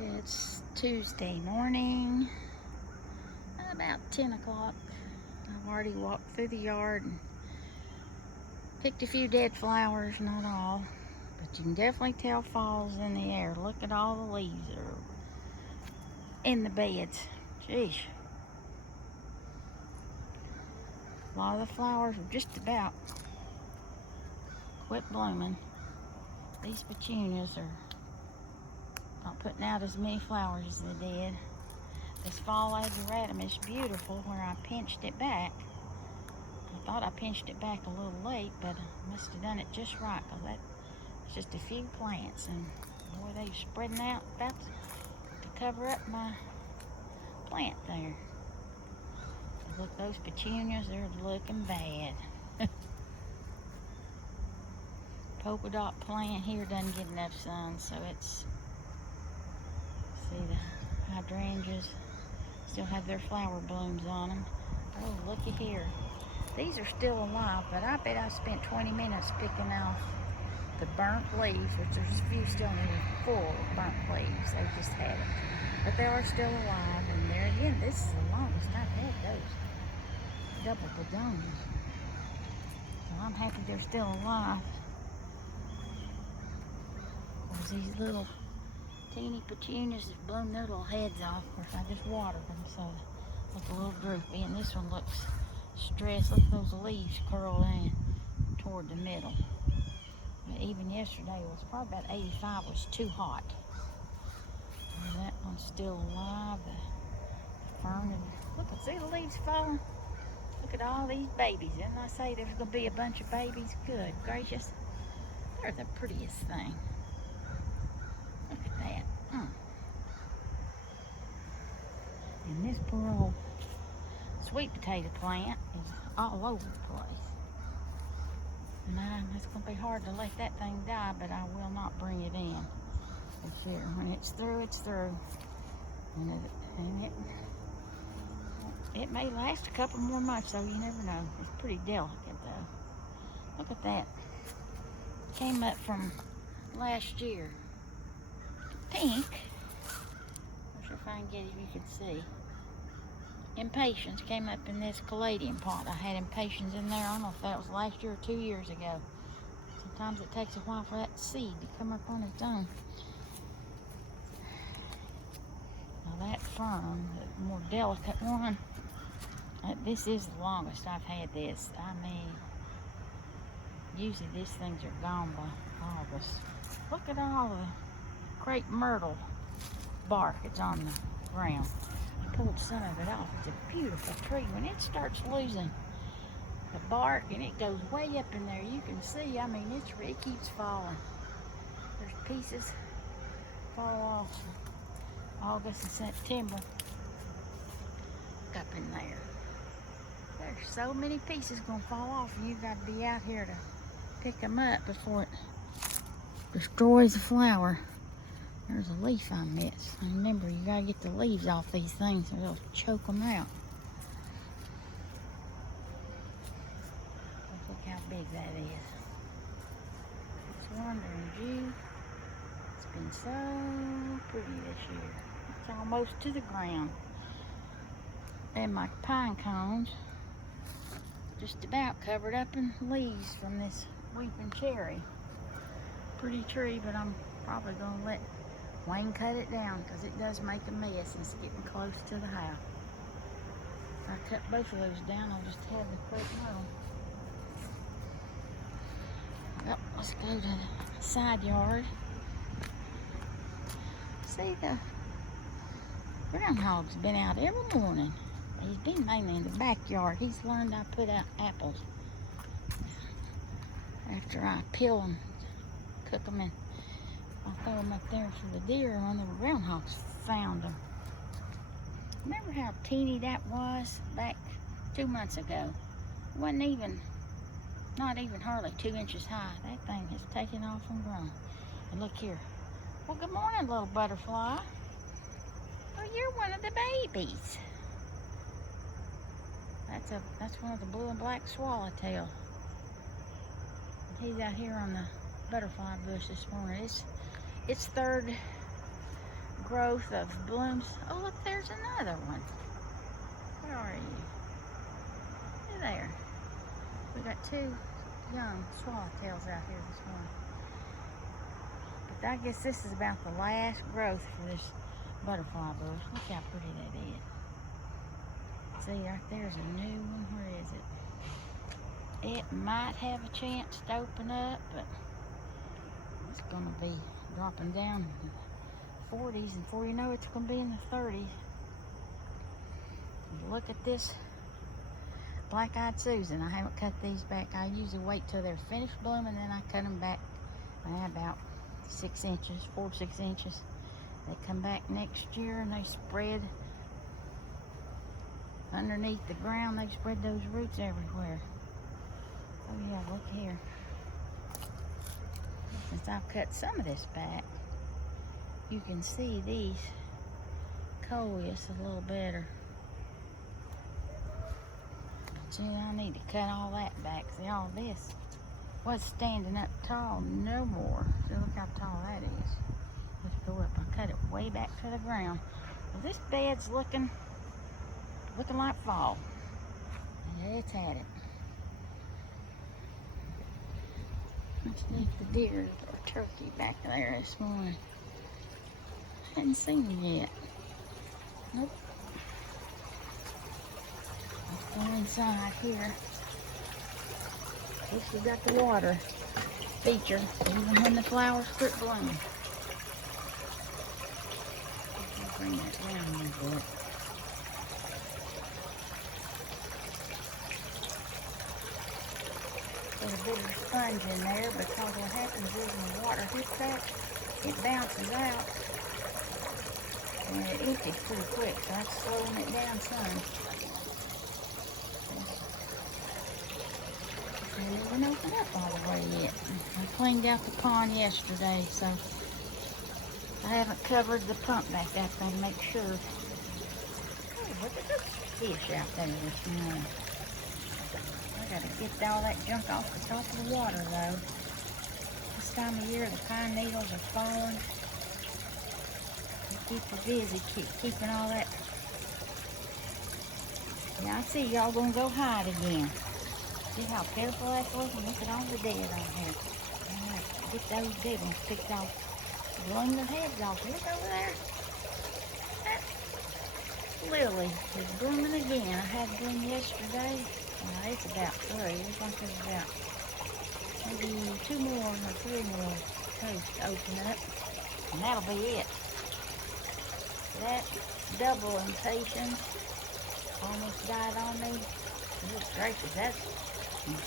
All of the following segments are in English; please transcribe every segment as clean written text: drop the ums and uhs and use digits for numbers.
It's Tuesday morning, about 10 o'clock. I've already walked through the yard and picked a few dead flowers, not all, but you can definitely tell fall's in the air. Look at all the leaves that are in the beds. Geez. A lot of the flowers are just about quit blooming. These petunias are not putting out as many flowers as they did. This fall ageratum is beautiful where I pinched it back. I thought I pinched it back a little late, but I must have done it just right, because that's just a few plants, and boy, they're spreading out about to cover up my plant there. Look, those petunias, they're looking bad. Polka dot plant here doesn't get enough sun, so it's, see, the hydrangeas still have their flower blooms on them. Oh, looky here. These are still alive, but I bet I spent 20 minutes picking off the burnt leaves, which there's a few still in here full of burnt leaves. They just haven't. But they are still alive, and there again, this is the longest I've had those double begonias. So I'm happy they're still alive. There's these little teeny petunias that bloom their little heads off. Of course, I just watered them, so they look a little droopy. And this one looks stressed. Look at those leaves curled in toward the middle. But even yesterday, it was probably about 85, was too hot. And that one's still alive. The fern, look, see the leaves falling? Look at all these babies. Didn't I say there's going to be a bunch of babies? Good gracious. They're the prettiest thing. Look at that. And this poor old sweet potato plant is all over the place. It's going to be hard to let that thing die, but I will not bring it in this year. When it's through, it's through. And it may last a couple more months, so you never know. It's pretty delicate, though. Look at that. Came up from last year. Pink. If I can get it, you can see. Impatiens came up in this caladium pot. I had impatiens in there. I don't know if that was last year or 2 years ago. Sometimes it takes a while for that seed to come up on its own. Now that fern, the more delicate one, this is the longest I've had this. I mean, usually these things are gone by August. Look at all the crepe myrtle bark that's on the ground. I pulled some of it off. It's a beautiful tree. When it starts losing the bark and it goes way up in there, you can see, I mean, it keeps falling. There's pieces fall off August and September up in there. There's so many pieces gonna fall off, and you've got to be out here to pick them up before it destroys the flower. There's a leaf I missed. Remember, you gotta get the leaves off these things or they'll choke them out. Look how big that is. It's wandering Jew. It's been so pretty this year. It's almost to the ground. And my pine cones just about covered up in leaves from this weeping cherry. Pretty tree, but I'm probably gonna let Wayne cut it down because it does make a mess and it's getting close to the house. If I cut both of those down, I'll just have the crepe myrtle. Well, let's go to the side yard. See, the groundhog's been out every morning. He's been mainly in the backyard. He's learned I put out apples after I peel them, cook them, and I throw them up there for the deer, and one of the groundhogs found them. Remember how teeny that was back 2 months ago? It wasn't even, not even hardly 2 inches high. That thing has taken off and grown. And look here. Well, good morning, little butterfly. Oh, you're one of the babies. That's one of the blue and black swallowtail. He's out here on the butterfly bush this morning. It's third growth of blooms. Oh, look, there's another one. Where are you? You're there. We got two young swallowtails out here this morning. But I guess this is about the last growth for this butterfly bush. Look how pretty that is. See, right there's a new one. Where is it? It might have a chance to open up, but it's going to be dropping down in the 40s, and before you know it's going to be in the 30s. Look at this black-eyed Susan. I haven't cut these back. I usually wait till they're finished blooming, then I cut them back about 6 inches, 4 to 6 inches. They come back next year and they spread underneath the ground. They spread those roots everywhere. Oh yeah, look here. Since I've cut some of this back, you can see these coleus a little better. But I need to cut all that back. See, all this was standing up tall, no more. See, look how tall that is. Let's go up. I cut it way back to the ground. Well, this bed's looking like fall. Yeah, it's had it. Let's leave the deer or turkey back there this morning. Hadn't seen him yet. Nope. Let's go inside here. At least we got the water feature, even when the flowers quit blooming. Bring that down a little bit. There's a bit of sponge in there because what happens is when the water hits that, it bounces out and it empties pretty quick, so that's slowing it down some. It didn't open up all the way yet. I cleaned out the pond yesterday, so I haven't covered the pump back up there to make sure. Oh, look at this fish out there this morning. I gotta get all that junk off the top of the water though. This time of year the pine needles are falling. They keep you busy, keeping all that. Yeah, I see y'all gonna go hide again. See how careful that's looking? Look at all the dead on here. I'm gonna have to get those dead ones picked off. Blowing their heads off. Look over there. That lily is blooming again. I had bloom yesterday. It's about 3. Looks like there's about maybe 2 more or 3 more toes to open up. And that'll be it. That double impatiens almost died on me. Goodness gracious, that's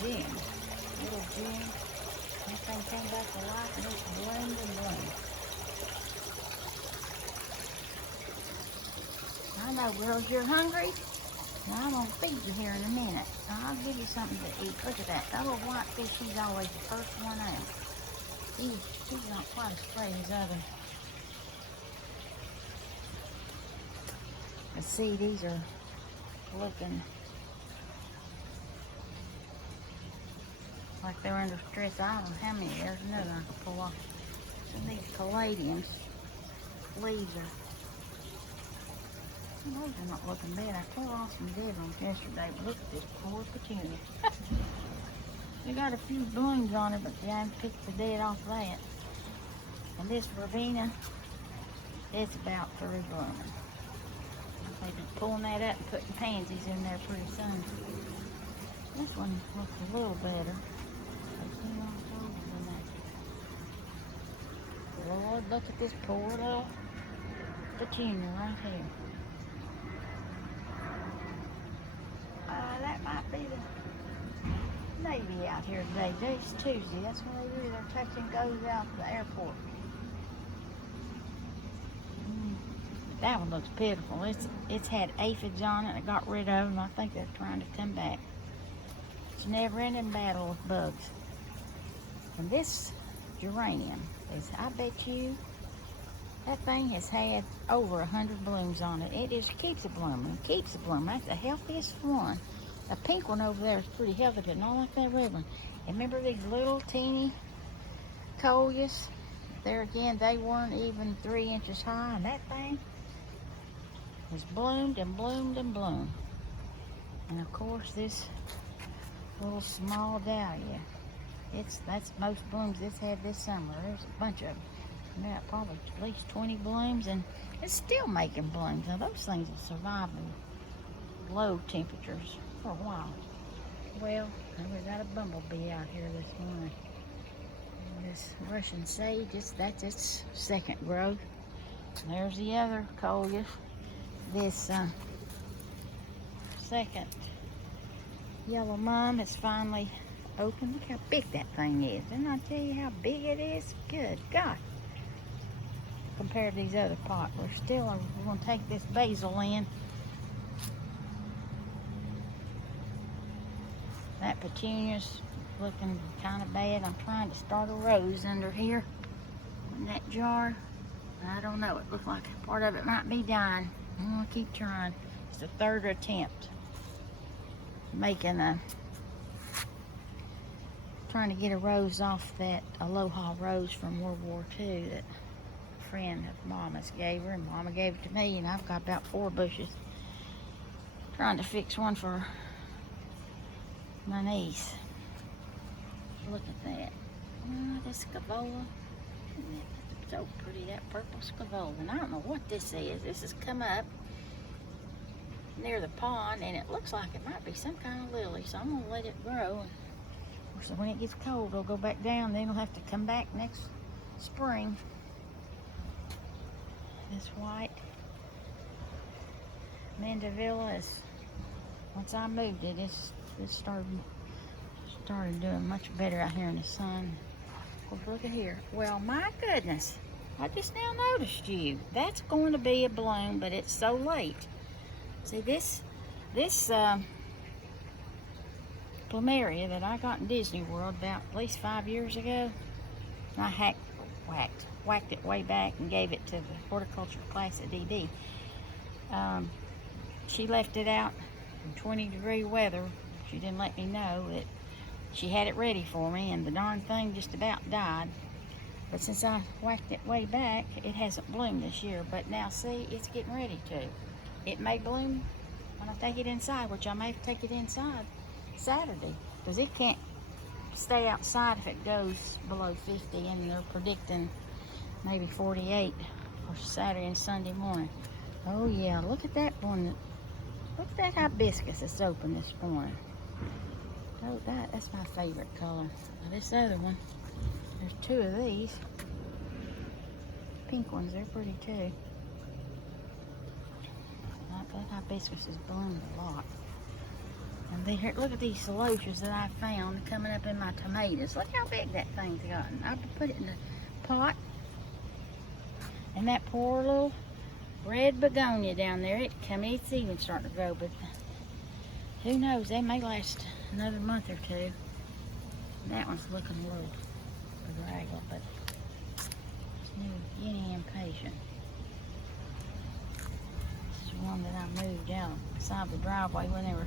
June. Little June. This thing came back to life and it's bloomed and bloomed. I know, girls, you're hungry. Now, I'm going to feed you here in a minute. I'll give you something to eat. Look at that. That little white fish, she's always the first one out. She's not quite as pretty as others. Let's see, these are looking like they're under stress. I don't know how many. There's another I can pull off. Some of these caladiums, leaves are. Those are not looking bad. I fell off some dead ones yesterday, but look at this poor petunia. We got a few blooms on it, but I haven't picked the dead off that. And this verbena, it's about 3 blooming. I'll be pulling that up and putting pansies in there pretty soon. This one looks a little better. Lord, look at this poor little petunia right here. That might be the Navy out here today. Today's Tuesday. That's when they do their touch and goes out to the airport. That one looks pitiful. It's had aphids on it. I got rid of them. I think they're trying to come back. It's a never-ending battle with bugs. And this geranium is, I bet you, that thing has had over 100 blooms on it. It just keeps it blooming. Keeps it blooming. That's the healthiest one. The pink one over there is pretty healthy, but not like that red one. And remember these little teeny coleus? there again, they weren't even 3 inches high, and that thing has bloomed and bloomed and bloomed. And of course, this little small dahlia, that's most blooms it's had this summer. There's a bunch of them. Yeah, probably at least 20 blooms, and it's still making blooms. Now those things will survive in low temperatures for a while. Well, we got a bumblebee out here this morning. This Russian sage, that's its second growth. There's the other coleus. This second yellow mum is finally open. Look how big that thing is. Didn't I tell you how big it is? Good God. Compared to these other pots, we're going to take this basil in. That petunia's looking kind of bad. I'm trying to start a rose under here in that jar. I don't know. It looks like part of it might be dying. I'm going to keep trying. It's the third attempt making trying to get a rose off that Aloha rose from World War II that a friend of Mama's gave her, and Mama gave it to me, and I've got about 4 bushes. Trying to fix one for my niece. Look at that. Oh, this scavola. Isn't it so pretty, that purple scavola? And I don't know what this is. This has come up near the pond, and it looks like it might be some kind of lily, so I'm going to let it grow. So when it gets cold, it'll go back down, then it'll have to come back next spring. This white mandevilla is, once I moved it, it started doing much better out here in the sun. Well, look at here. Well, my goodness, I just now noticed you. That's going to be a bloom, but it's so late. See, this plumeria that I got in Disney World about at least 5 years ago, I whacked it way back and gave it to the horticulture class at DD. She left it out in 20-degree weather. She didn't let me know that she had it ready for me, and the darn thing just about died. But since I whacked it way back, it hasn't bloomed this year. But now see, it's getting ready to. It may bloom when I take it inside, which I may take it inside Saturday, because it can't stay outside if it goes below 50, and they're predicting maybe 48 for Saturday and Sunday morning. Oh yeah, look at that one. Look at that hibiscus that's open this morning. Oh, that's my favorite color. Now this other one, there's 2 of these. Pink ones, they're pretty too. That hibiscus is blooming a lot. And here, look at these celosias that I found coming up in my tomatoes. Look how big that thing's gotten. I put it in the pot. And that poor little red begonia down there, it's even starting to grow, but who knows, they may last another month or 2. That one's looking a little bedraggled, but it's New Guinea impatient. This is one that I moved out beside the driveway when they were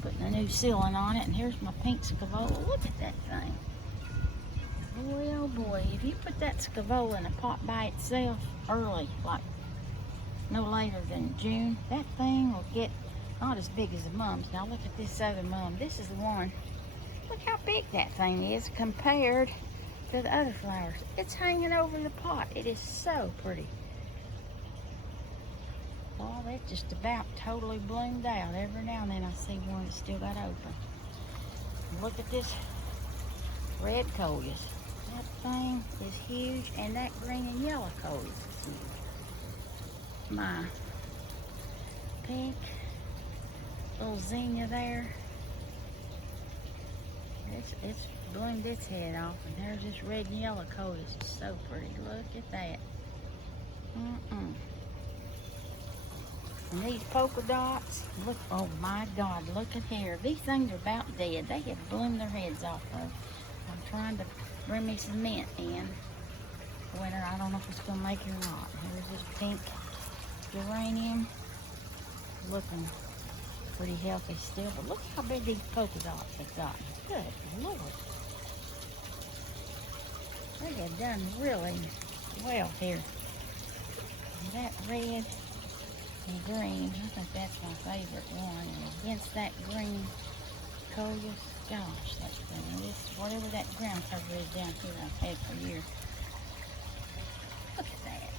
putting a new ceiling on it. And here's my pink scavola. Look at that thing. Boy, oh boy, if you put that scavola in a pot by itself early, like no later than June, that thing will get not as big as the mums. Now look at this other mum. This is the one. Look how big that thing is compared to the other flowers. It's hanging over the pot. It is so pretty. Oh, that's just about totally bloomed out. Every now and then I see one that's still got open. Look at this red coleus. That thing is huge, and that green and yellow coleus is huge. My pink little zinnia there, it's bloomed its head off, and there's this red and yellow coleus. It's so pretty. Look at that. And these polka dots, look, oh my God, look at here. These things are about dead. They have bloomed their heads off of. I'm trying to bring me some mint in winter. I don't know if it's going to make it or not. Here's this pink geranium, looking pretty healthy still, but look how big these polka dots have gotten. Good Lord. They have done really well here. And that red and green, I think that's my favorite one. And against that green coleus, gosh, that's pretty. This, whatever that ground cover is down here I've had for years. Look at that.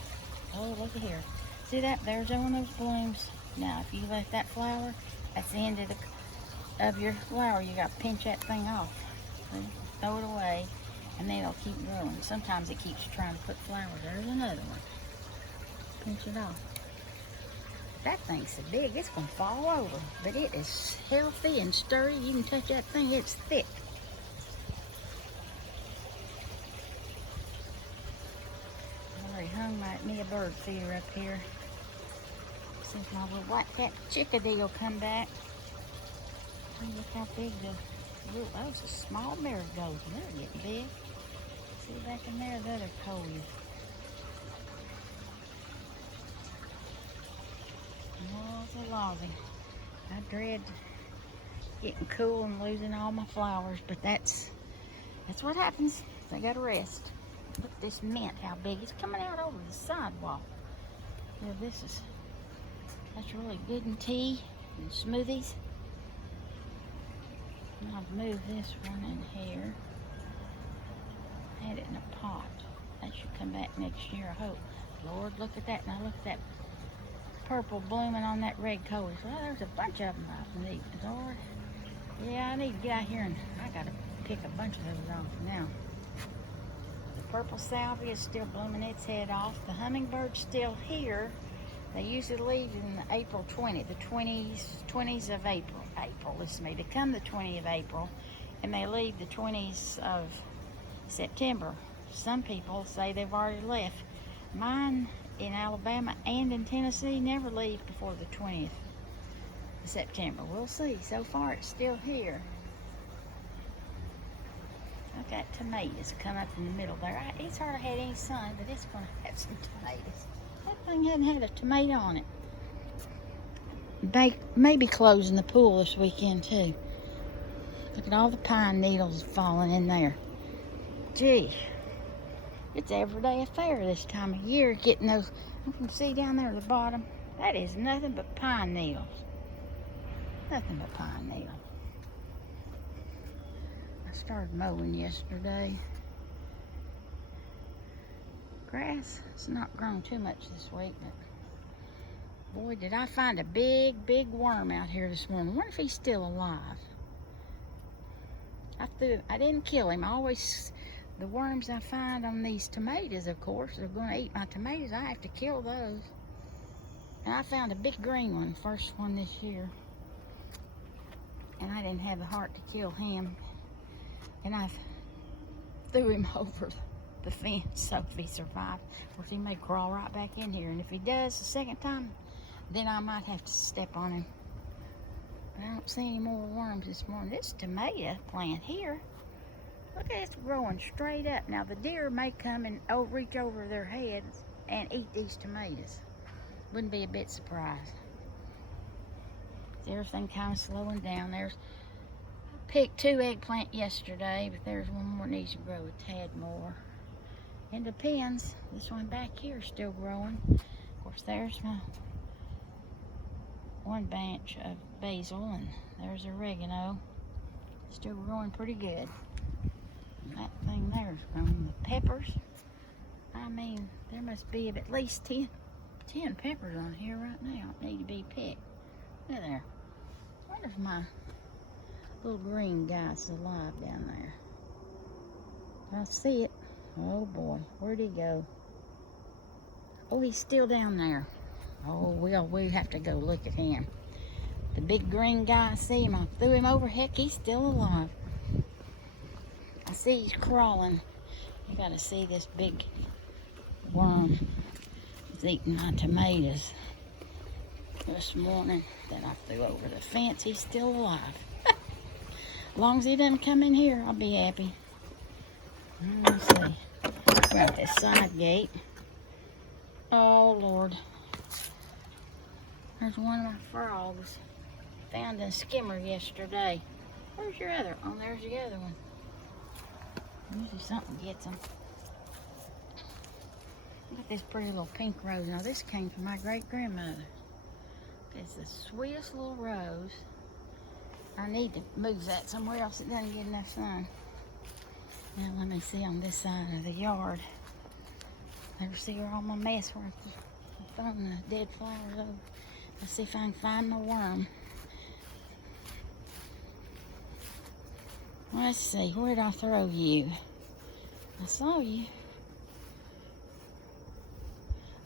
Oh, look at here. See that? There's one of those blooms. Now, if you let that flower, that's the end of your flower. You got to pinch that thing off. See? Throw it away, and then it'll keep growing. Sometimes it keeps trying to put flowers. There's another one. Pinch it off. That thing's so big, it's going to fall over. But it is healthy and sturdy. You can touch that thing, it's thick. I already hung me a bird feeder up here. Since my little white-capped chickadee will come back. Oh, look how big that was a small marigold. They're getting big. See back in there, the other coleus. Oh, so lousy. I dread getting cool and losing all my flowers, but that's what happens. They gotta rest. Look at this mint, how big. It's coming out over the sidewalk. Yeah, that's really good in tea and smoothies. And I've moved this one in here. I had it in a pot. That should come back next year, I hope. Lord, look at that. Now look at that purple blooming on that red coleus. Well, there's a bunch of them I need. Lord. Yeah, I need to get out here and I gotta pick a bunch of those off now. The purple salvia is still blooming its head off. The hummingbird's still here. They usually leave in April 20, the 20s of April. Listen to me. They come the 20th of April and they leave the 20s of September. Some people say they've already left. Mine in Alabama and in Tennessee never leave before the 20th of September. We'll see. So far it's still here. I've got tomatoes come up in the middle there. It's hardly had any sun, but it's going to have some tomatoes. That thing hadn't had a tomato on it. Maybe closing the pool this weekend too. Look at all the pine needles falling in there. Gee, it's an everyday affair this time of year getting those. You can see down there at the bottom. That is nothing but pine needles. Nothing but pine needles. I started mowing yesterday. Grass has not grown too much this week, but boy, did I find a big worm out here this morning. I wonder if he's still alive. I didn't kill him. The worms I find on these tomatoes, of course, are going to eat my tomatoes. I have to kill those. And I found a big green one, first one this year. And I didn't have the heart to kill him. And I threw him over the fence, so if he survived, of course he may crawl right back in here. And if he does the second time, then I might have to step on him. But I don't see any more worms this morning. This tomato plant here, look at it, it's growing straight up. Now the deer may come and reach over their heads and eat these tomatoes. Wouldn't be a bit surprised. Everything kind of slowing down. I picked 2 eggplant yesterday, but there's one more that needs to grow a tad more. It depends. This one back here is still growing. Of course, there's my one bunch of basil, and there's oregano. Still growing pretty good. And that thing there is growing. The peppers, I mean, there must be at least 10 peppers on here right now that need to be picked. Look there. I wonder if my little green guy's alive down there. I see it. Oh boy, where'd he go? Oh, he's still down there. Oh, we have to go look at him. The big green guy, I see him. I threw him over. Heck, he's still alive. I see he's crawling. You gotta see this big worm. He's eating my tomatoes this morning that I threw over the fence. He's still alive. As long as he doesn't come in here, I'll be happy. Let's see. We're at this side gate. Oh, Lord. There's one of my frogs. Found a skimmer yesterday. Where's your other? Oh, there's the other one. Usually something gets them. Look at this pretty little pink rose. Now this came from my great-grandmother. It's the sweetest little rose. I need to move that somewhere else. It doesn't get enough sun. Now let me see on this side of the yard. Ever see where all my mess where I found the dead flowers over? Let's see if I can find the worm. Let's see, where did I throw you? I saw you.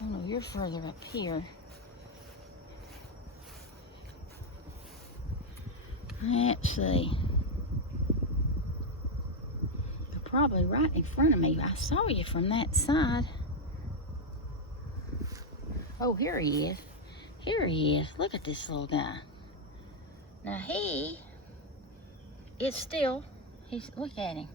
Oh no, you're further up here. Let's see. You're probably right in front of me. I saw you from that side. Oh, here he is. Here he is. Look at this little guy. Now he is still, look at him.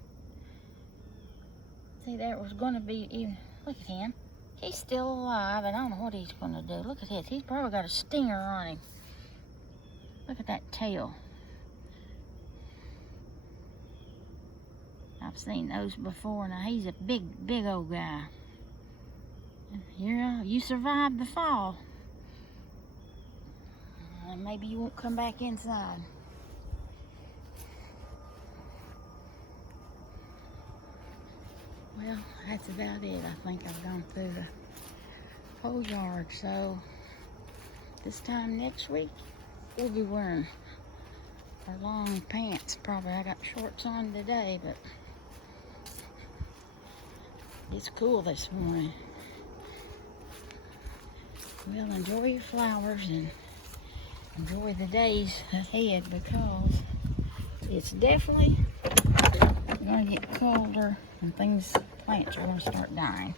See, there was going to be even, look at him. He's still alive, and I don't know what he's going to do. Look at this. He's probably got a stinger on him. Look at that tail. I've seen those before. Now, he's a big, big old guy. Yeah, you survived the fall. Maybe you won't come back inside. Well, that's about it. I think I've gone through the whole yard. So this time next week, we'll be wearing our long pants. Probably I got shorts on today, but it's cool this morning. Well, enjoy your flowers and enjoy the days ahead, because it's definitely going to get colder and plants are going to start dying.